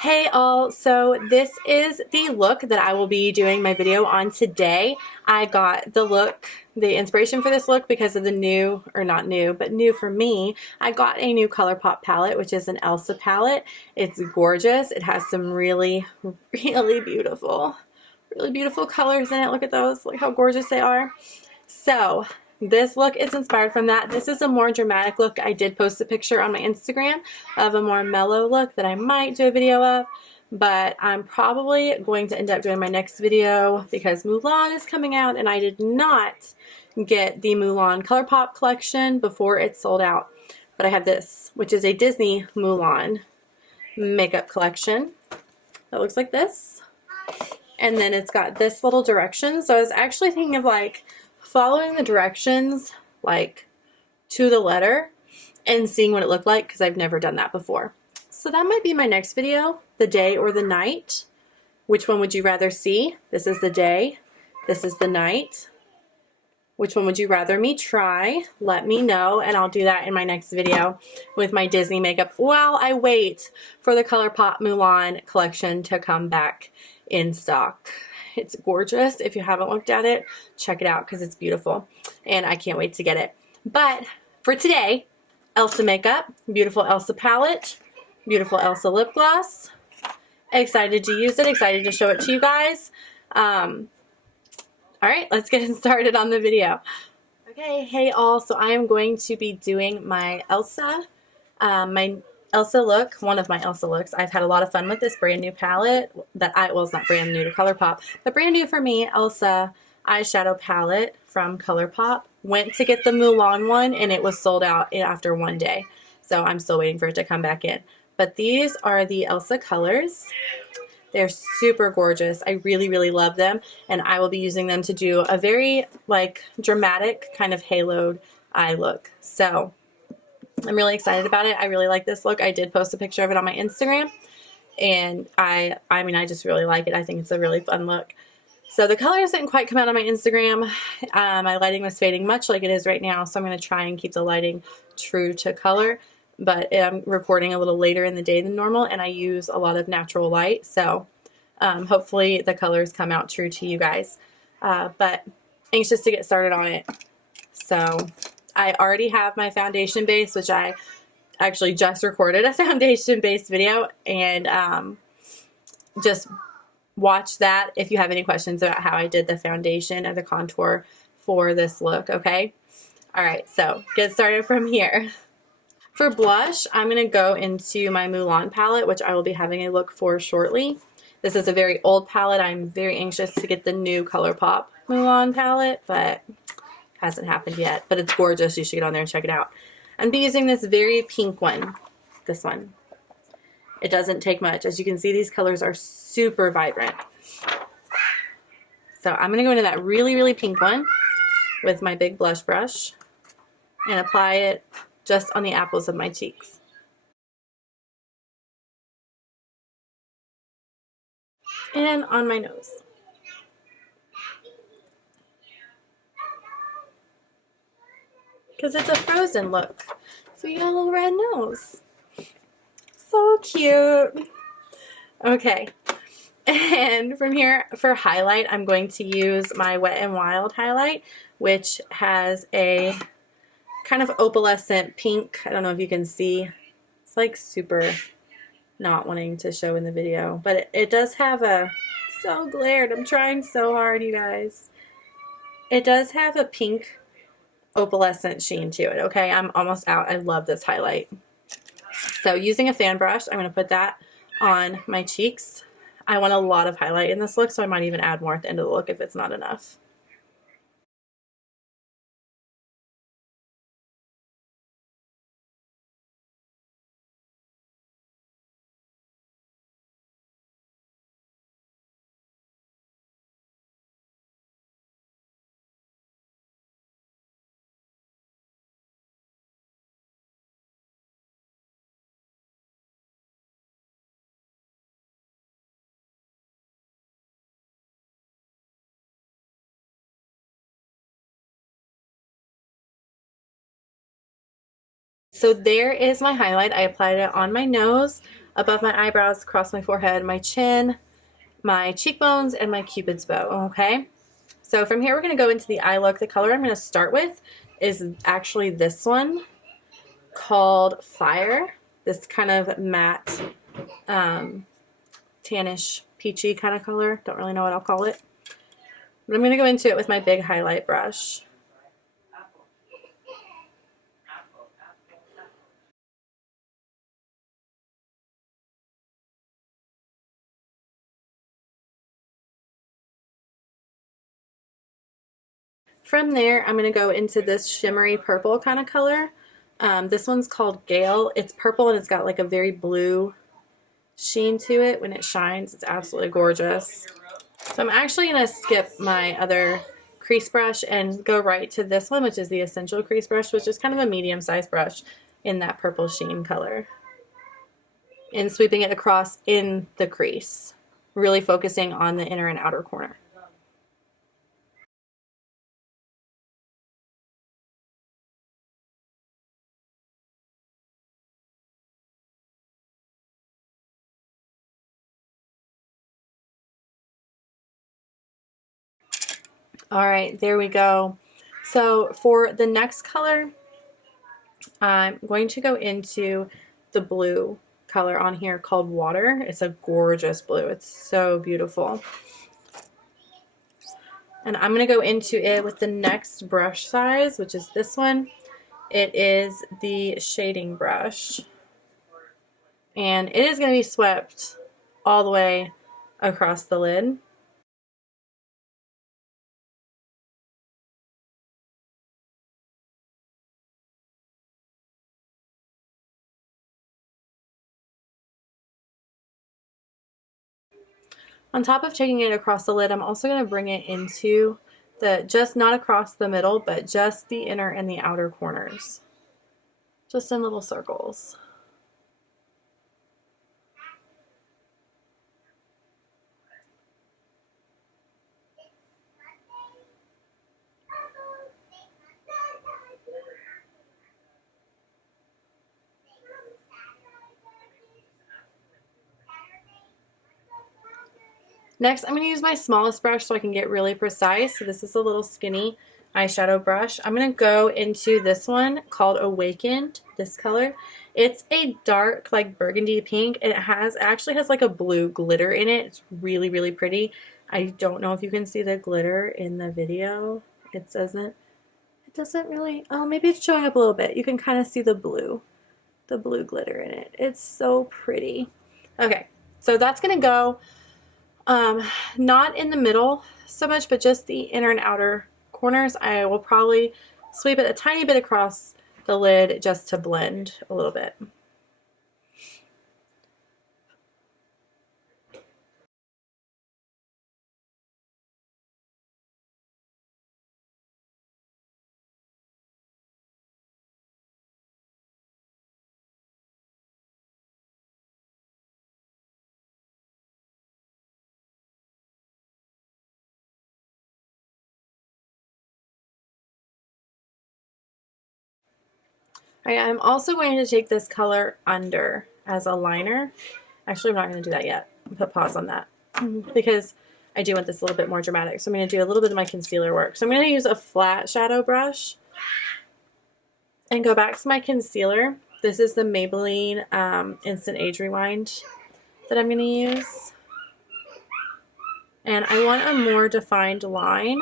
Hey all, so this is the look that I will be doing my video on today. I got the inspiration for this look because of the new, or not new, but new for me. I got a new ColourPop palette, which is an Elsa palette. It's gorgeous. It has some really beautiful colors in it. Look at those, look how gorgeous they are. So this look is inspired from that. This is a more dramatic look. I did post a picture on my Instagram of a more mellow look that I might do a video of, but I'm probably going to end up doing my next video because Mulan is coming out and I did not get the Mulan ColourPop collection before it sold out. But I have this, which is a Disney Mulan makeup collection that looks like this. And then it's got this little direction. So I was actually thinking of like following the directions like to the letter and seeing what it looked like because I've never done that before. So that might be my next video, the day or the night. Which one would you rather see? This is the day, this is the night. Which one would you rather me try? Let me know and I'll do that in my next video with my Disney makeup while I wait for the ColourPop Mulan collection to come back in stock. It's gorgeous. If you haven't looked at it, check it out because it's beautiful and I can't wait to get it. But for today, Elsa makeup, beautiful Elsa palette, beautiful Elsa lip gloss. Excited to use it, excited to show it to you guys. All right, let's get started on the video. Okay, hey all, so I am going to be doing my Elsa look, one of my Elsa looks. I've had a lot of fun with this brand new palette well, it's not brand new to ColourPop, but brand new for me, Elsa eyeshadow palette from ColourPop. Went to get the Mulan one and it was sold out after one day. So I'm still waiting for it to come back in. But these are the Elsa colors. They're super gorgeous. I really love them and I will be using them to do a very like dramatic kind of haloed eye look. So I'm really excited about it. I really like this look. I did post a picture of it on my Instagram and I just really like it. I think it's a really fun look. So the colors didn't quite come out on my Instagram. My lighting was fading much like it is right now, so I'm going to try and keep the lighting true to color. But I'm recording a little later in the day than normal, and I use a lot of natural light, so hopefully the colors come out true to you guys. But anxious to get started on it. So I already have my foundation base, which I actually just recorded a foundation based video, and just watch that if you have any questions about how I did the foundation or the contour for this look, okay? All right, so get started from here. For blush, I'm going to go into my Mulan palette, which I will be having a look for shortly. This is a very old palette. I'm very anxious to get the new ColourPop Mulan palette, but hasn't happened yet. But it's gorgeous. You should get on there and check it out. I'm be using this very pink one, this one. It doesn't take much. As you can see, these colors are super vibrant. So I'm going to go into that really pink one with my big blush brush and apply it just on the apples of my cheeks. And on my nose. Because it's a Frozen look. So you got a little red nose. So cute. Okay. And from here, for highlight, I'm going to use my Wet n Wild highlight, which has a kind of opalescent pink. I don't know if you can see. It's like super not wanting to show in the video. But it does have a... So glared. I'm trying so hard, you guys. It does have a pink opalescent sheen to it, okay? I'm almost out. I love this highlight. So using a fan brush, I'm going to put that on my cheeks. I want a lot of highlight in this look, so I might even add more at the end of the look if it's not enough. So there is my highlight. I applied it on my nose. above my eyebrows, across my forehead, my chin, my cheekbones, and my cupid's bow, okay? So from here, we're going to go into the eye look. The color I'm going to start with is actually this one called Fire. This kind of matte, tannish, peachy kind of color. Don't really know what I'll call it. But I'm going to go into it with my big highlight brush. From there, I'm going to go into this shimmery purple kind of color. This one's called Gale. It's purple and it's got like a very blue sheen to it when it shines. It's absolutely gorgeous. So I'm actually going to skip my other crease brush and go right to this one, which is the Essential Crease Brush, which is kind of a medium-sized brush in that purple sheen color. And sweeping it across in the crease, really focusing on the inner and outer corner. All right, there we go. So for the next color, I'm going to go into the blue color on here called Water. It's a gorgeous blue. It's so beautiful. And I'm going to go into it with the next brush size, which is this one. It is the shading brush. And it is going to be swept all the way across the lid. On top of taking it across the lid, I'm also going to bring it into the, just not across the middle, but just the inner and the outer corners. Just in little circles. Next, I'm going to use my smallest brush so I can get really precise. So this is a little skinny eyeshadow brush. I'm going to go into this one called Awakened, this color. It's a dark, like burgundy pink, and it actually has like a blue glitter in it. It's really, really pretty. I don't know if you can see the glitter in the video. It doesn't really, oh, maybe it's showing up a little bit. You can kind of see the blue glitter in it. It's so pretty. Okay, so that's going to go not in the middle so much, but just the inner and outer corners. I will probably sweep it a tiny bit across the lid just to blend a little bit. Alright, I'm also going to take this color under as a liner. Actually, I'm not going to do that yet. I'll put pause on that because I do want this a little bit more dramatic. So I'm going to do a little bit of my concealer work. So I'm going to use a flat shadow brush and go back to my concealer. This is the Maybelline Instant Age Rewind that I'm going to use. And I want a more defined line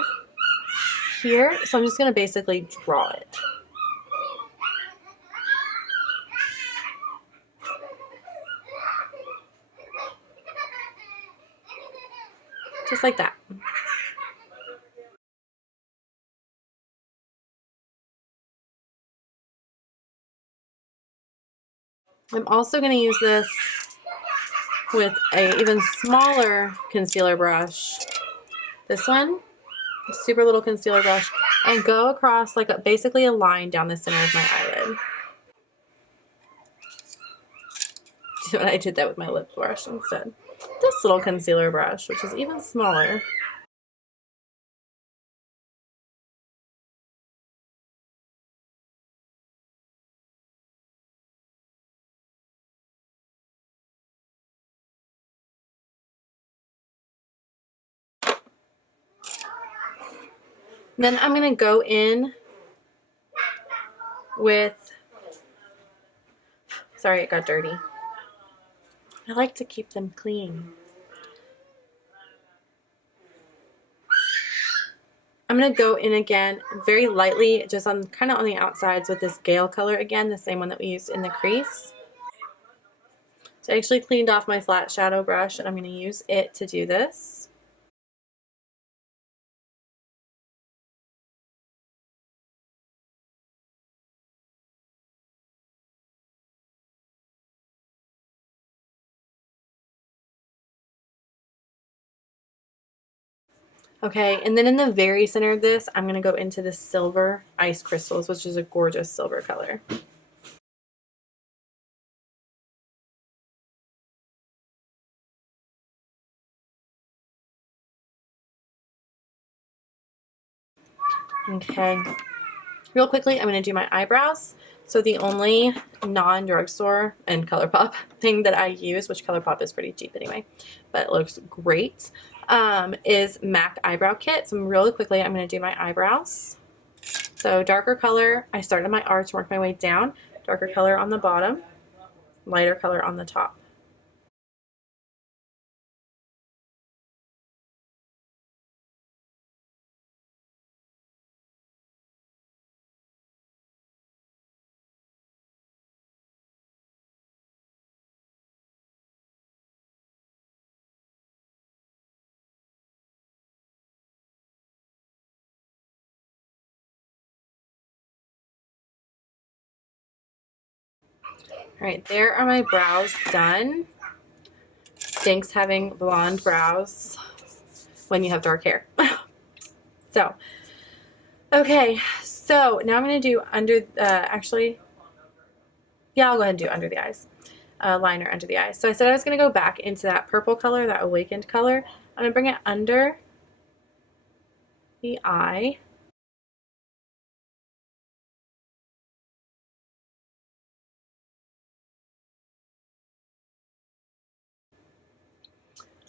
here, so I'm just going to basically draw it. Just like that. I'm also going to use this with a even smaller concealer brush. This one, a super little concealer brush, and go across like basically a line down the center of my eyelid. I did that with my lip brush instead. This little concealer brush, which is even smaller. Then I'm going to go in with, sorry it got dirty. I like to keep them clean. I'm going to go in again very lightly, just on kind of on the outsides with this Gale color again, the same one that we used in the crease. So I actually cleaned off my flat shadow brush and I'm going to use it to do this. Okay, and then in the very center of this, I'm going to go into the silver ice crystals, which is a gorgeous silver color. Okay, real quickly, I'm going to do my eyebrows. So the only non-drugstore and ColourPop thing that I use, which ColourPop is pretty cheap anyway, but it looks great, is MAC Eyebrow Kit. So really quickly, I'm going to do my eyebrows. So darker color, I started my arch, work my way down, darker color on the bottom, lighter color on the top. All right, there are my brows done. Stinks having blonde brows when you have dark hair. So, okay, so now I'm going to do under, actually, yeah, I'll go ahead and do under the eyes. Liner under the eyes. So I said I was going to go back into that purple color, that awakened color. I'm going to bring it under the eye.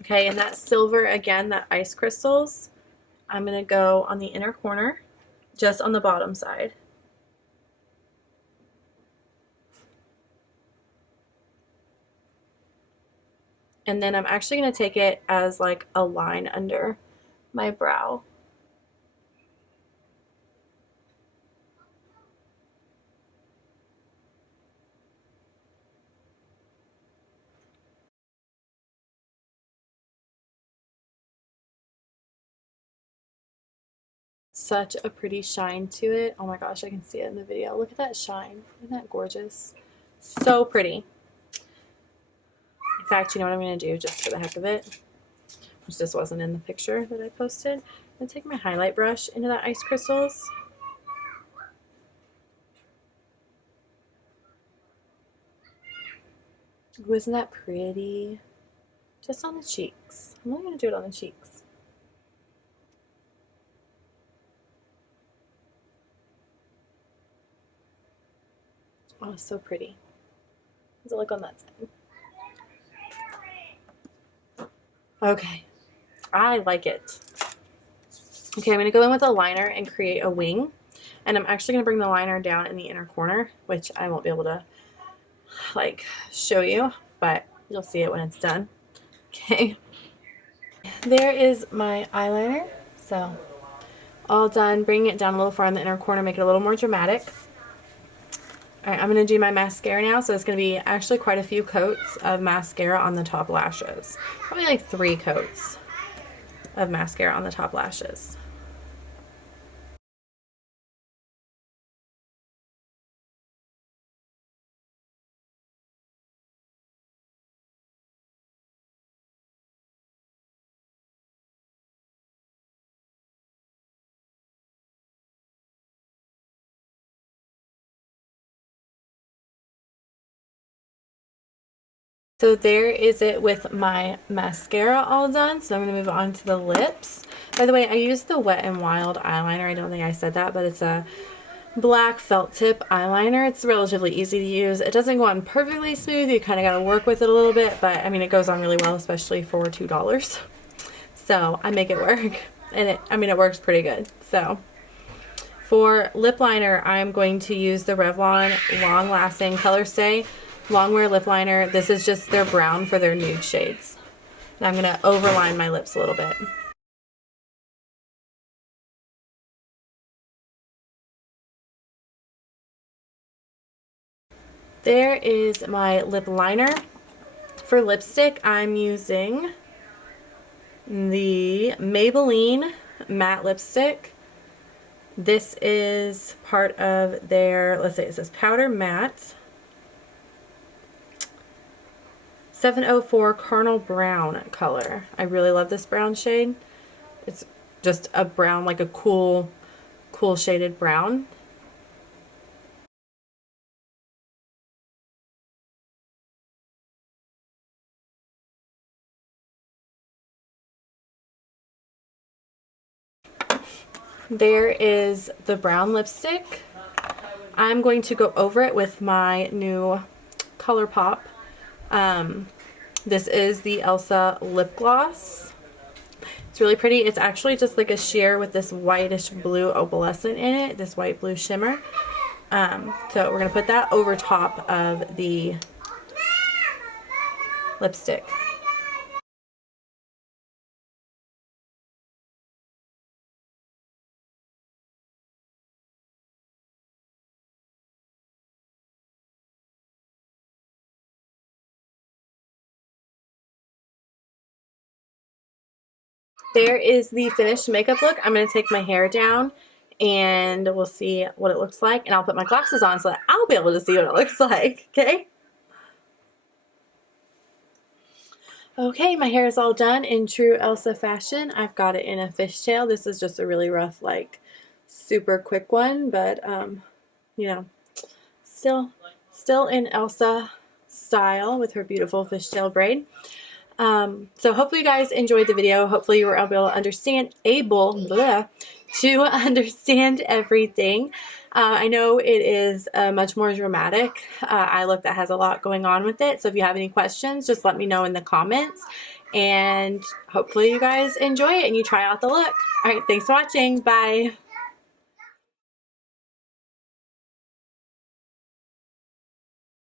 Okay, and that silver, again, that ice crystals, I'm going to go on the inner corner, just on the bottom side. And then I'm actually going to take it as like a line under my brow. Such a pretty shine to it. Oh my gosh, I can see it in the video. Look at that shine. Isn't that gorgeous? So pretty. In fact, you know what I'm going to do just for the heck of it, which this wasn't in the picture that I posted. I'm going to take my highlight brush into that ice crystals. Ooh, isn't that pretty? Just on the cheeks. I'm only going to do it on the cheeks. Oh, so pretty. How's it look on that side? Okay, I like it. Okay, I'm going to go in with a liner and create a wing. And I'm actually going to bring the liner down in the inner corner, which I won't be able to like show you, but you'll see it when it's done. Okay, there is my eyeliner. So all done. Bring it down a little far in the inner corner, make it a little more dramatic. All right, I'm going to do my mascara now. So it's going to be actually quite a few coats of mascara on the top lashes. Probably like 3 coats of mascara on the top lashes. So there is it with my mascara all done. So I'm going to move on to the lips. By the way, I used the Wet n Wild eyeliner. I don't think I said that, but it's a black felt tip eyeliner. It's relatively easy to use. It doesn't go on perfectly smooth. You kind of got to work with it a little bit, but I mean, it goes on really well, especially for $2. So I make it work, and it works pretty good. So For lip liner, I'm going to use the Revlon Long Lasting Color Stay Longwear Lip Liner. This is just their brown for their nude shades. And I'm going to overline my lips a little bit. There is my lip liner. For lipstick, I'm using the Maybelline matte lipstick. This is part of their, let's see, it says Powder Matte 704 Carnal Brown color. I really love this brown shade. It's just a brown, like a cool shaded brown. There is the brown lipstick. I'm going to go over it with my new ColourPop. This is the Elsa lip gloss. It's really pretty. It's actually just like a sheer with this whitish blue opalescent in it, this white blue shimmer. So we're going to put that over top of the lipstick. There is the finished makeup look. I'm going to take my hair down and we'll see what it looks like. And I'll put my glasses on so that I'll be able to see what it looks like. Okay? Okay, my hair is all done in true Elsa fashion. I've got it in a fishtail. This is just a really rough, like, super quick one. But, you know, still in Elsa style with her beautiful fishtail braid. So hopefully you guys enjoyed the video. Hopefully you were able to understand everything. I know it is a much more dramatic eye look that has a lot going on with it. So if you have any questions, just let me know in the comments. And hopefully you guys enjoy it and you try out the look. All right, thanks for watching. Bye.